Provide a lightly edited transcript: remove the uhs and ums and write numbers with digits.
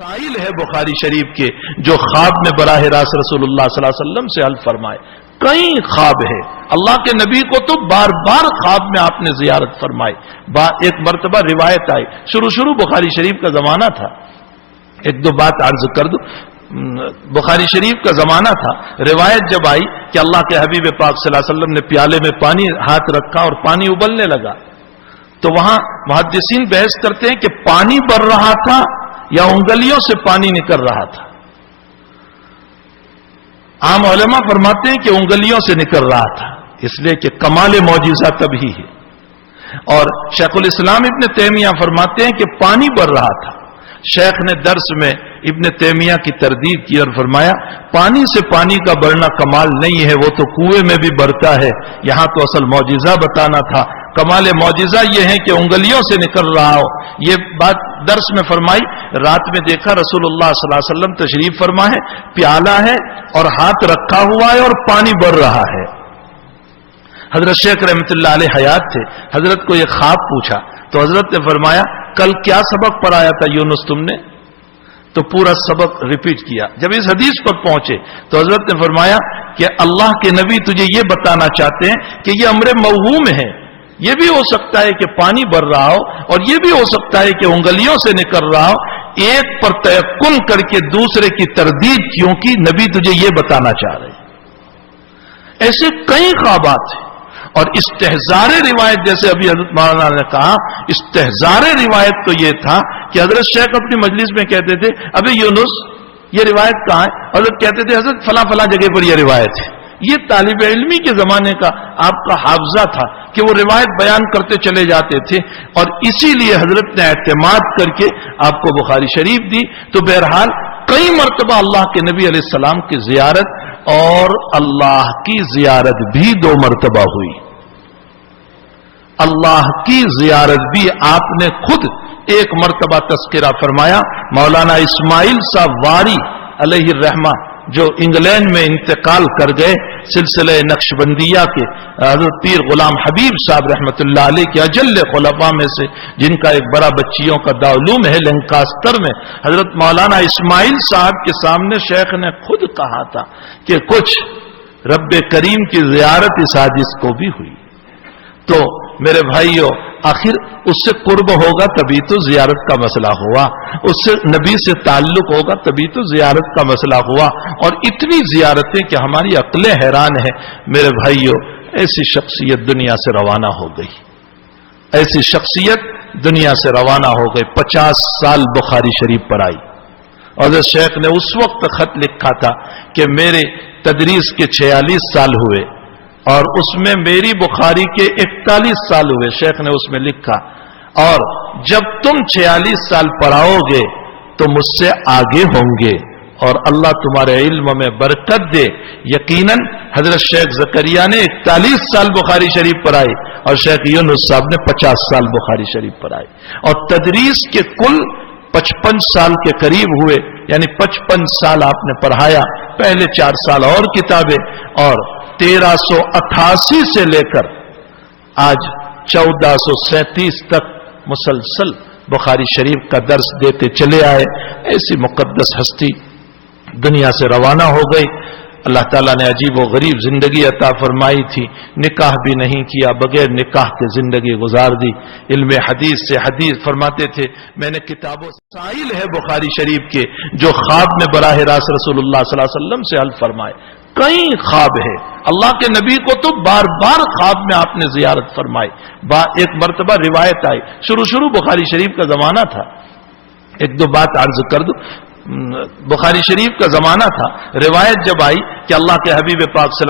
مسائل ہے بخاری شریف کے جو خواب میں براہ راست رسول اللہ صلی اللہ علیہ وسلم سے حل فرمائے. کئی خواب ہے اللہ کے نبی کو تو بار بار خواب میں آپ نے زیارت فرمائی. ایک مرتبہ روایت آئی, شروع بخاری شریف کا زمانہ تھا, ایک دو بات عرض کر دوں. بخاری شریف کا زمانہ تھا, روایت جب آئی کہ اللہ کے حبیب پاک صلی اللہ علیہ وسلم نے پیالے میں پانی ہاتھ رکھا اور پانی ابلنے لگا, تو وہاں محدثین بحث کرتے ہیں کہ پانی بڑھ رہا تھا یا انگلیوں سے پانی نکل رہا تھا. عام علماء فرماتے ہیں کہ انگلیوں سے نکل رہا تھا, اس لیے کہ کمال معجزہ تبھی ہے. اور شیخ الاسلام ابن تیمیہ فرماتے ہیں کہ پانی بڑھ رہا تھا. شیخ نے درس میں ابن تیمیہ کی تردید کی اور فرمایا پانی سے پانی کا بڑھنا کمال نہیں ہے, وہ تو کنویں میں بھی بڑھتا ہے, یہاں تو اصل معجزہ بتانا تھا. کمال معجزہ یہ ہے کہ انگلیوں سے نکل رہا ہو. یہ بات درس میں فرمائی. رات میں دیکھا رسول اللہ صلی اللہ علیہ وسلم تشریف فرما ہے, پیالہ ہے اور ہاتھ رکھا ہوا ہے اور پانی بڑھ رہا ہے. حضرت شیخ رحمت اللہ علیہ حیات تھے, حضرت کو یہ خواب پوچھا تو حضرت نے فرمایا کل کیا سبق پڑھایا تھا یونس تم نے؟ تو پورا سبق ریپیٹ کیا. جب اس حدیث پر پہنچے تو حضرت نے فرمایا کہ اللہ کے نبی تجھے یہ بتانا چاہتے ہیں کہ یہ امر موہوم ہے, یہ بھی ہو سکتا ہے کہ پانی بڑھ رہا ہو اور یہ بھی ہو سکتا ہے کہ انگلیوں سے نکل رہا ہو. ایک پر تیقن کر کے دوسرے کی تردید کیوں کی؟ نبی تجھے یہ بتانا چاہ رہے ہیں. ایسے کئی خوابات ہیں. اور استحزار روایت, جیسے ابھی حضرت مولانا نے کہا, استحزار روایت تو یہ تھا کہ حضرت شیخ اپنی مجلس میں کہتے تھے ابھی یونس یہ روایت کہاں ہے؟ حضرت کہتے تھے حضرت فلاں فلاں جگہ پر یہ روایت ہے. یہ طالب علمی کے زمانے کا آپ کا حافظہ تھا کہ وہ روایت بیان کرتے چلے جاتے تھے, اور اسی لیے حضرت نے اعتماد کر کے آپ کو بخاری شریف دی. تو بہرحال کئی مرتبہ اللہ کے نبی علیہ السلام کی زیارت اور اللہ کی زیارت بھی 2 مرتبہ ہوئی. اللہ کی زیارت بھی آپ نے خود ایک مرتبہ تذکرہ فرمایا. مولانا اسماعیل صاحب واری علیہ الرحمہ جو انگلینڈ میں انتقال کر گئے, سلسلہ نقشبندیہ کے حضرت پیر غلام حبیب صاحب رحمت اللہ علیہ کے اجل خلفاء میں سے, جن کا ایک بڑا بچیوں کا دارالعلوم ہے لنکاسٹر میں, حضرت مولانا اسماعیل صاحب کے سامنے شیخ نے خود کہا تھا کہ کچھ رب کریم کی زیارت اس حادث کو بھی ہوئی. تو میرے بھائیوں, آخر اس سے قرب ہوگا تبھی تو زیارت کا مسئلہ ہوا, اس سے نبی سے تعلق ہوگا تبھی تو زیارت کا مسئلہ ہوا. اور اتنی زیارتیں کہ ہماری عقلیں حیران ہیں. میرے بھائیوں, ایسی شخصیت دنیا سے روانہ ہو گئی, ایسی شخصیت دنیا سے روانہ ہو گئی. 50 سال بخاری شریف پر آئی. اور شیخ نے اس وقت خط لکھا تھا کہ میرے تدریس کے 46 سال ہوئے اور اس میں میری بخاری کے 41 سال ہوئے. شیخ نے اس میں لکھا, اور جب تم 46 سال پڑھاؤ گے تو مجھ سے آگے ہوں گے, اور اللہ تمہارے علم میں برکت دے. یقیناً حضرت شیخ زکریا نے 41 سال بخاری شریف پڑھائی اور شیخ یونس صاحب نے 50 سال بخاری شریف پڑھائی, اور تدریس کے کل 55 سال کے قریب ہوئے. یعنی 55 سال آپ نے پڑھایا, پہلے 4 سال اور کتابیں, اور 1388 سے لے کر آج 1437 تک مسلسل بخاری شریف کا درس دیتے چلے آئے. ایسی مقدس ہستی دنیا سے روانہ ہو گئی. اللہ تعالیٰ نے عجیب و غریب زندگی عطا فرمائی تھی, نکاح بھی نہیں کیا, بغیر نکاح کے زندگی گزار دی. علم حدیث سے حدیث فرماتے تھے. میں نے کتابوں سائل ہے بخاری شریف کے جو خواب میں براہ راست رسول اللہ صلی اللہ علیہ وسلم سے حل فرمائے. کئی خواب ہے اللہ کے نبی کو تو بار بار خواب میں آپ نے زیارت فرمائی. ایک مرتبہ روایت آئی, شروع بخاری شریف کا زمانہ تھا. ایک دو بات عرض کر دوں. بخاری شریف کا زمانہ تھا, روایت جب آئی کہ اللہ کے حبیب پاک صلی